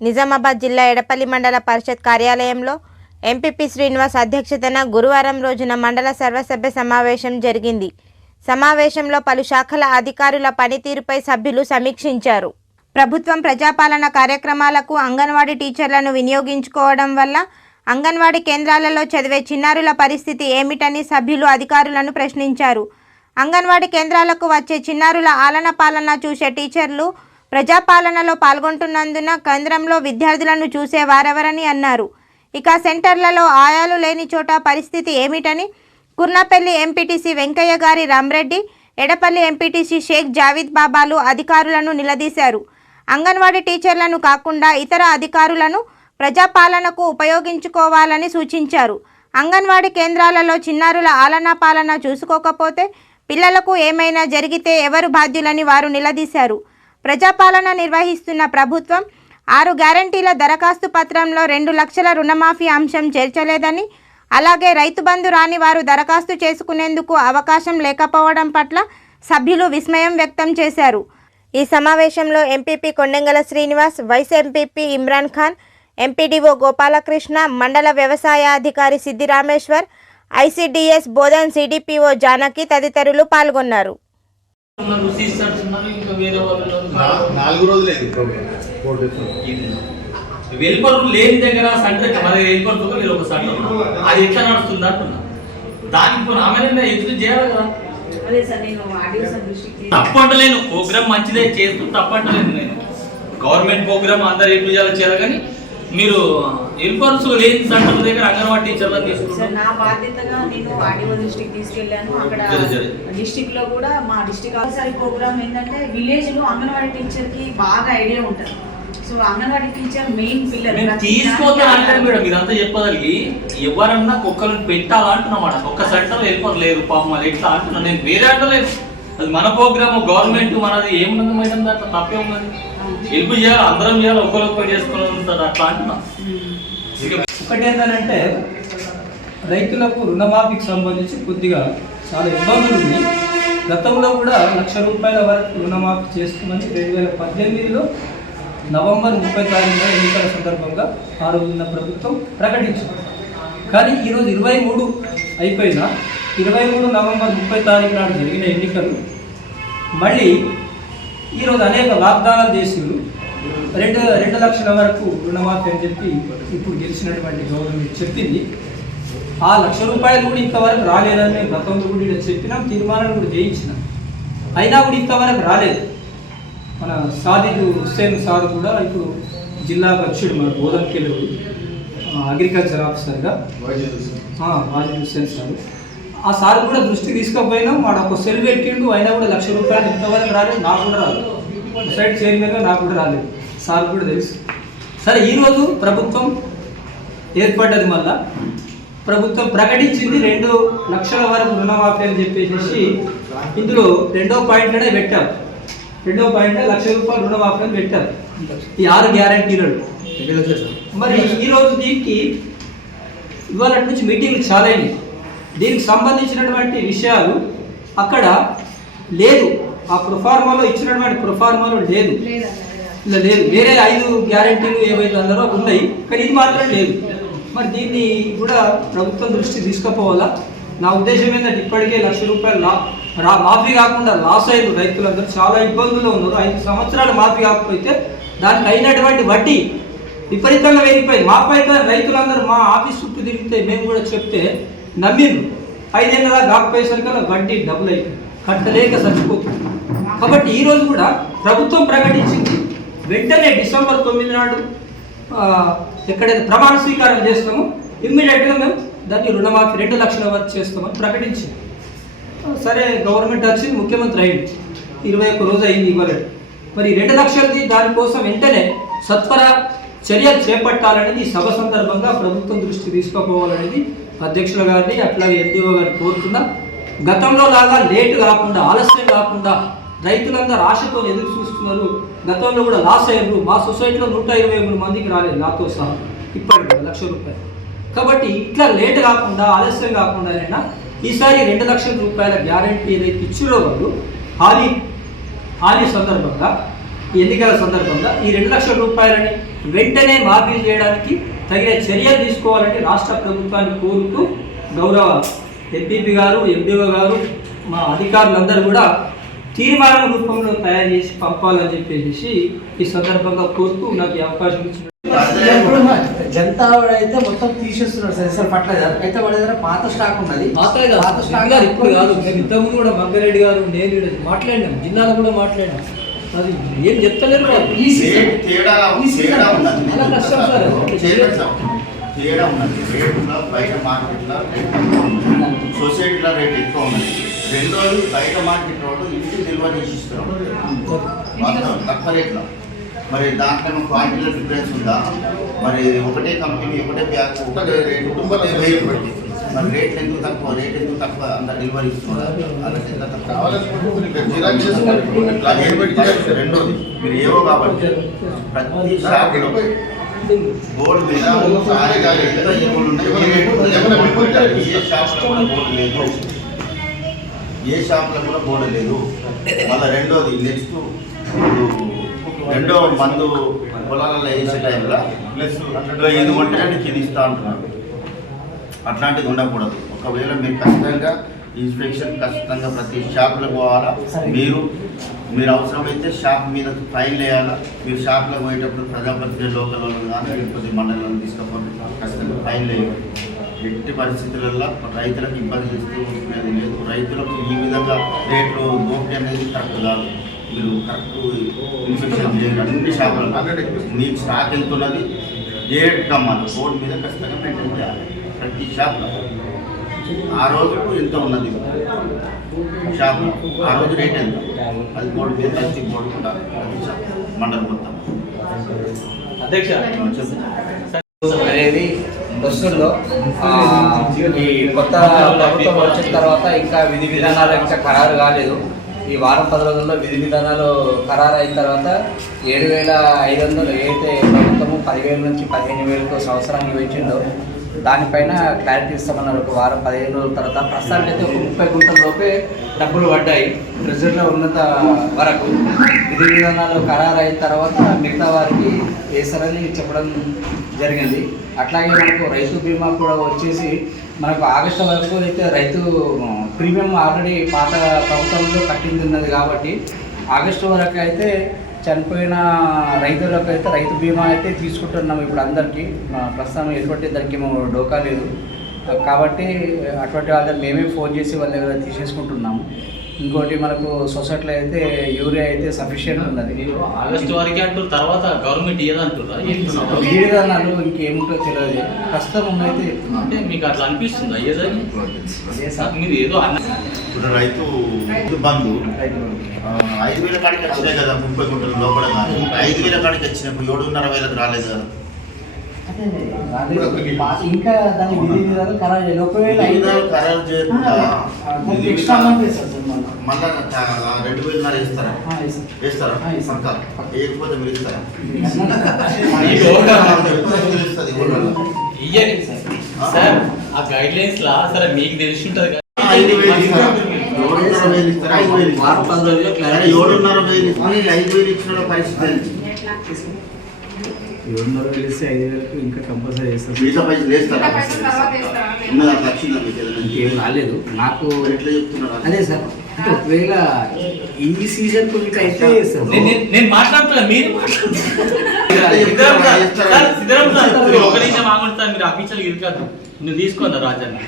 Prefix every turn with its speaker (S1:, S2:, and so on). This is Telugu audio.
S1: నిజామాబాద్ జిల్లా ఎడపల్లి మండల పరిషత్ కార్యాలయంలో ఎంపీపీ శ్రీనివాస్ అధ్యక్షతన గురువారం రోజున మండల సర్వసభ్య సమావేశం జరిగింది. సమావేశంలో పలు శాఖల అధికారుల పనితీరుపై సభ్యులు సమీక్షించారు. ప్రభుత్వం ప్రజాపాలన కార్యక్రమాలకు అంగన్వాడీ టీచర్లను వినియోగించుకోవడం వల్ల అంగన్వాడీ కేంద్రాలలో చదివే చిన్నారుల పరిస్థితి ఏమిటని సభ్యులు అధికారులను ప్రశ్నించారు. అంగన్వాడీ కేంద్రాలకు వచ్చే చిన్నారుల ఆలన పాలన చూసే టీచర్లు ప్రజాపాలనలో పాల్గొంటున్నందున కేంద్రంలో విద్యార్థులను చూసే వారెవరని అన్నారు. ఇక సెంటర్లలో ఆయాలు లేని చోట పరిస్థితి ఏమిటని కుర్నపల్లి ఎంపీటీసీ వెంకయ్య గారి రామ్రెడ్డి ఎడపల్లి ఎంపీటీసీ షేక్ జావీద్ బాబాలు అధికారులను నిలదీశారు. అంగన్వాడీ టీచర్లను కాకుండా ఇతర అధికారులను ప్రజాపాలనకు ఉపయోగించుకోవాలని సూచించారు. అంగన్వాడీ కేంద్రాలలో చిన్నారుల ఆలనా పాలన చూసుకోకపోతే పిల్లలకు ఏమైనా జరిగితే ఎవరు బాధ్యులని వారు నిలదీశారు. ప్రజాపాలన నిర్వహిస్తున్న ప్రభుత్వం ఆరు గ్యారంటీల దరఖాస్తు పత్రంలో రెండు లక్షల రుణమాఫీ అంశం చేర్చలేదని అలాగే రైతు బంధు రాని వారు దరఖాస్తు చేసుకునేందుకు అవకాశం లేకపోవడం పట్ల సభ్యులు విస్మయం వ్యక్తం చేశారు. ఈ సమావేశంలో MPP Kondengala Srinivas vice MPP Imran Khan MPDO Gopalakrishna మండల వ్యవసాయాధికారి సిద్దిరామేశ్వర్ సిద్ధి రామేశ్వర్ ఐసీడీఎస్ బోధన్ సిడిపిఓ జానకి తదితరులు పాల్గొన్నారు.
S2: ఉన్నారు సిస్టర్స్ ఉన్నారు ఇంకా వేరే వాళ్ళు
S3: నాలుగు డేస్
S2: వెలుపరు లేని. దగ్గర సంటే మరి వెలుపరుతో లేదు ఒక సంట అది ఎట్లా నడుస్తుంది అంటున్నా. దానికి ఆమె ఎదురు చేయాలి కదా? తప్పంటలేను ప్రోగ్రామ్ మంచిదే చేస్తూ తప్పంటలేను నేను. గవర్నమెంట్ ప్రోగ్రామ్ అందరు ఎప్పుడు చేయాలి చేయాలి కానీ మీరు ఎల్పర్స్ లేని సెంటర్ దగ్గర అంగన్వాడీ టీచర్లను తీసుకుంటారు
S4: నా బాధ్యతగా నేను ఆడియో దృష్టికి తీసుకెళ్ళాను. అక్కడ. డిస్టిక్లో కూడా మా డిస్టిక్ ఒకసారి ప్రోగ్రామ్ ఏంటంటే విలేజ్లో అంగన్వాడీ టీచర్కి బాగా ఐడియా ఉంటుంది. So anganwadi teacher main pillar
S2: తీసుకోవద్దని అంటాను మేడం మీరంతా చెప్పగలిగి ఎవరన్నా కుక్కలను పెట్టాలా అంటున్నమాట ఒక్క సెంటర్ వెళ్ళిపోరు లేరు పాపం అది ఎట్లా అంటున్నా నేను వేరే అంటలేదు అది మన ప్రోగ్రామ్ గవర్నమెంట్ మనది. ఏమున్నది మేడం దాంట్లో? తప్పే ఉన్నది. హెల్ప్ చేయాలి అందరం చేయాలి ఒకరొకరు చేసుకుని ఉంటుంది అట్లా అంటున్నా.
S5: ఒకటి ఏంటంటే రైతులకు రుణమాఫీకి సంబంధించి కొద్దిగా చాలా ఇబ్బందులు ఉన్నాయి. గతంలో కూడా లక్ష రూపాయల వరకు రుణమాఫీ చేస్తామని రెండు వేల పద్దెనిమిదిలో నవంబర్ ముప్పై తారీఖున ఎన్నికల సందర్భంగా ఆ రోజున ప్రభుత్వం ప్రకటించింది. కానీ ఈరోజు ఇరవై మూడు అయిపోయిన ఇరవై మూడు నవంబర్ ముప్పై తారీఖు నాడు జరిగిన ఎన్నికలు మళ్ళీ ఈరోజు అనేక వాగ్దానాలు చేసిండ్రు రెండు రెండు లక్షల వరకు రుణమాఫీ అని చెప్పి ఇప్పుడు గెలిచినటువంటి గవర్నమెంట్ చెప్పింది. ఆ లక్ష రూపాయలు కూడా ఇంతవరకు రాలేదని మేము గతంలో కూడా ఇక్కడ చెప్పినాం తీర్మానాలు కూడా చేయించినాం. అయినా కూడా ఇంతవరకు రాలేదు. మన సాదిద్ హుస్సేన్ సార్ కూడా ఇప్పుడు జిల్లాకు వచ్చాడు మన బోధనకెళ్ళి అగ్రికల్చర్ ఆఫీసర్గా వాజిద్ హుస్సేన్ సార్. ఆ సార్ కూడా దృష్టి తీసుకపోయినాం వాడు ఒక సెల్ పెట్టిండు అయినా కూడా లక్ష రూపాయలు ఇంతవరకు రాలేదు నాకు కూడా రాలేదు. సొసైటీ చైర్మన్గా నాకు కూడా రాలేదు. సార్ కూడా తెలుసు. సరే ఈరోజు ప్రభుత్వం ఏర్పడ్డది మళ్ళా. ప్రభుత్వం ప్రకటించింది రెండు లక్షల వరకు రుణమాఫీ అని చెప్పేసి ఇందులో రెండో పాయింట్లోనే పెట్టారు రెండో పాయింట్ లక్ష రూపాయలు రుణమాఫీ అని పెట్టారు ఈ ఆరు గ్యారంటీలలో మరి ఈరోజు దీనికి ఇవాళ నుంచి మీటింగ్లు చాలా అయినాయి. దీనికి సంబంధించినటువంటి విషయాలు అక్కడ లేదు. ఆ ప్రొఫార్మాలో ఇచ్చినటువంటి ప్రొఫార్మాలో లేదు. ఇలా లేదు. వేరే ఐదు గ్యారంటీలు ఏవైతే అన్నారో ఉన్నాయి. కానీ ఇది మాత్రం లేదు. మరి దీన్ని కూడా ప్రభుత్వం దృష్టి తీసుకుపోవాలా? నా ఉద్దేశం ఏంటంటే ఇప్పటికే లక్ష రూపాయలు లా రా మాఫీ కాకుండా లాస్ అయ్యారు రైతులందరూ చాలా ఇబ్బందుల్లో ఉన్నారు. ఐదు సంవత్సరాలు మాఫీ కాకపోతే దానికి అయినటువంటి వడ్డీ విపరీతంగా పెరిగిపోయింది మా పైన రైతులందరూ మా ఆఫీస్ చుట్టూ తిరిగితే మేము కూడా చెప్తే నమ్మిండ్రు. ఐదేళ్ళ దాకా కాకపోయేసరికల్లా వడ్డీ డబుల్ అయిపోయింది కట్టలేక చచ్చిపోతుంది. కాబట్టి ఈరోజు కూడా ప్రభుత్వం ప్రకటించింది వెంటనే డిసెంబర్ తొమ్మిది నాడు ఎక్కడైతే ప్రమాణ స్వీకారం చేస్తామో ఇమ్మీడియట్గా మేము దాన్ని రుణమాఫీ రెండు లక్షల వరకు చేస్తామని ప్రకటించింది. సరే గవర్నమెంట్ వచ్చింది ముఖ్యమంత్రి అయింది ఇరవై ఒక్క రోజు అయింది ఇవ్వలేదు. మరి రెండు లక్షలది దానికోసం వెంటనే సత్వర చర్యలు చేపట్టాలనేది ఈ సభ సందర్భంగా ప్రభుత్వం దృష్టి తీసుకోపోవాలనేది అధ్యక్షుల గారిని అట్లాగే ఎన్డీఓ గారిని కోరుతున్నా. గతంలో లాగా లేటు కాకుండా ఆలస్యం కాకుండా రైతులందరూ ఆశతో ఎదురు చూస్తున్నారు. గతంలో కూడా లాస్ అయ్యారు మా సొసైటీలో నూట ఇరవై మూడు మందికి రాలేదు నాతో సహా. ఇప్పటికి లక్ష రూపాయలు. కాబట్టి ఇట్లా లేట్ కాకుండా ఆలస్యం కాకుండా ఈసారి రెండు లక్షల రూపాయల గ్యారంటీ ఏదైతే ఇచ్చిరో వాళ్ళు హామీ హామీ సందర్భంగా ఈ ఎన్నికల సందర్భంగా ఈ రెండు లక్షల రూపాయలని వెంటనే మాఫీ చేయడానికి తగిన చర్యలు తీసుకోవాలని రాష్ట్ర ప్రభుత్వాన్ని కోరుతూ గౌరవ ఎంపీపీ గారు ఎండిఓ గారు మా అధికారులందరూ కూడా తీర్మానం రూపంలో తయారు చేసి పంపాలని చెప్పేసి ఈ సందర్భంగా కోరుతూ నాకు ఈ అవకాశం ఇచ్చిన
S6: జనతా అయితే మొత్తం తీసేస్తున్నాడు సార్ సార్ పట్టలేదు. అయితే వాడి దగ్గర పాత స్టాక్ ఉన్నది. పాత స్టాక్
S5: ఇప్పుడు కాదు. మేము ఇంతకుముందు కూడా మంగారెడ్డి గారు నేను మాట్లాడినాం. జిల్లాలో కూడా మాట్లాడినాం. అది ఏం చెప్తలేరు
S6: ఈ సీజన్
S7: తేడా తేడా ఉన్నది
S5: చాలా కష్టం సార్.
S7: తేడా ఉన్నది రేట్లో బయట మార్కెట్లో సొసైటీలో రేట్ ఎక్కువ ఉన్నది రెండోది బయట మార్కెట్ వాళ్ళు ఇంటికి నిల్వ చేసి ఇస్తున్నాం వాస్తవం. తక్కువ రేట్లో. మరి దాంట్లో క్వాంటిటీలో డిఫరెన్స్ ఉందా? మరి ఒకటే కంపెనీ ఒకటే బ్యాగ్ ఒకటే రేట్ ఒకటే రేట్. పెట్టి మరి రేట్లు ఎందుకు తక్కువ? రేట్ ఎందుకు తక్కువ? అంత డెలివరీ ఇస్తున్నారు వాళ్ళకి ఎంత తక్కువ?
S3: మీరు
S7: రెండోది మీరు ఏవో కాబట్టి ప్రతి షాపులో బోర్డు మీద ఎంత ఎరువులు ఉన్నాయి, ఏ రేటు షాపులో కూడా బోర్డు లేదు. ఏ షాపులో కూడా బోర్డు లేదు. మళ్ళీ రెండోది నెక్స్ట్ రెండో మందు పొలాలలో వేసే టైంలో ప్లస్ ఇది కొంటే ఇది ఇస్తా అంటున్నాను అట్లాంటిది ఉండకూడదు. ఒకవేళ మీరు ఖచ్చితంగా ఇన్స్పెక్షన్ ఖచ్చితంగా ప్రతి షాప్లో పోవాలా? మీరు మీరు అవసరమైతే షాప్ మీద ఫైన్ వేయాలా మీరు షాప్లో పోయేటప్పుడు ప్రజాప్రతినిధి లోకల్ వాళ్ళు కానీ లేకపోతే మండలంలో తీసుకపోతే ఖచ్చితంగా ఫైన్ వేయాలి ఎట్టి పరిస్థితులలో రైతులకు ఇబ్బంది చేస్తూ ఉంటున్నది లేదు. రైతులకు ఈ విధంగా రేట్లు దోపిడీ అనేది కరెక్ట్ కాదు. మీరు కరెక్ట్ ఇన్స్పెక్షన్ చేయండి అన్ని షాపులలో మీకు స్టాక్ వెళ్తున్నది ఏ కమ్మాలి. బోర్డు మీద ఖచ్చితంగా మెయింటైన్ చేయాలి. ప్రతి షాప్లో ఆ రోజు ఎంత ఉన్నది? షాప్ ఆ రోజు రేట్ ఎంత? అది బోర్డు మీద బోర్డు ఉండాలి ప్రతి షాప్ మండలం మొత్తం.
S2: అధ్యక్ష.
S6: అనేది ఆ, ఈ కొత్త ప్రభుత్వం వచ్చిన తర్వాత ఇంకా విధి విధానాలు ఇంకా ఖరారు కాలేదు. ఈ వారం పది రోజుల్లో విధి విధానాలు ఖరారు అయిన తర్వాత ఏడు వేల ఐదు వందలు ఏదైతే ప్రభుత్వము పదివేల నుంచి పదిహేను వేలకు సంవత్సరానికి పెంచిందో దానిపైన క్లారిటీ ఇస్తామన్నారు. ఒక వారం పదిహేను రోజుల తర్వాత ప్రస్తుతానికి అయితే ఒక ముప్పై గుంటల లోపే డబ్బులు పడ్డాయి. రిజర్వ్లో ఉన్నంత వరకు విధి విధానాలు ఖరారు అయిన తర్వాత మిగతా వారికి వేస్తారని చెప్పడం జరిగింది. అట్లాగే మనకు రైతు బీమా కూడా వచ్చేసి మనకు ఆగస్టు వరకు అయితే రైతు ప్రీమియం ఆల్రెడీ పాత ప్రభుత్వంలో కట్టింది ఉన్నది కాబట్టి ఆగస్టు వరకు అయితే చనిపోయిన రైతులకు అయితే రైతు బీమా అయితే తీసుకుంటున్నాం ఇప్పుడు అందరికీ. ప్రస్తుతం ఎటువంటి దానికి మేము డోకా లేదు. కాబట్టి అటువంటి వాళ్ళ మేమే ఫోన్ చేసి వాళ్ళ దగ్గర తీసేసుకుంటున్నాము. ఇంకోటి మనకు సొసైటీలో అయితే యూరియా అయితే సఫిషియెంట్ ఉన్నది.
S2: ఆగస్టు వరకే అంటారు తర్వాత గవర్నమెంట్ ఏదంటారా
S6: విధానాలు ఇంకేముంటో తెలియదు. ప్రస్తుతం చెప్తున్నాను.
S2: అంటే మీకు అట్లా అనిపిస్తుందా ఏదని మీరు ఏదో అన్న
S7: ఇప్పుడు రైతు రైతు బంధు ఐదు వేల కాడికి వచ్చినాయి కదా ముప్పై గుంటలు లోపల కానీ ఐదు వేల కాడికి వచ్చినప్పుడు ఏడున్నర వేలకు రాలేదు కదా.
S6: ఇంకా దాని విధి విధానాలు ఖరారు చేయాలి ఒకవేళ
S7: ఖరారు
S6: మళ్ళీ.
S7: రెండు వేలున్నర
S6: ఆ, వేస్తాం.
S7: పక్కా వేయకపోతే మీరు ఇస్తారా
S2: సార్ ఆ గైడ్ లైన్స్ లా సరే మీకు తెలిసి ఉంటది
S7: ఇస్తారా? ఏడున్నర వేలు ఇస్తారా? ఐదు వేలు ఇస్తారా? ఇచ్చిన పరిస్థితి?
S6: ఏడున్నర ఇస్తే ఐదు వేలకు ఇంకా కంపల్సరీ చేస్తారు.
S7: మిగతా పైసలు వేస్తారా? ఉన్నది?
S6: ఏం రాలేదు. నాకు
S7: ఎట్లా చెప్తున్నారు?
S6: అదే సార్ అంటే ఒకవేళ ఈ సీజన్ మీకు అయితే సార్
S2: నేను- నేను- నేను మాట్లాడుతున్నా మీరు మాట్లాడుతున్నారు మీరు ఒక నిమిషం ఆగుంటారు మీరు అఫీషియల్ ఇరకాదు. నువ్వు తీసుకోండి రాజన్న.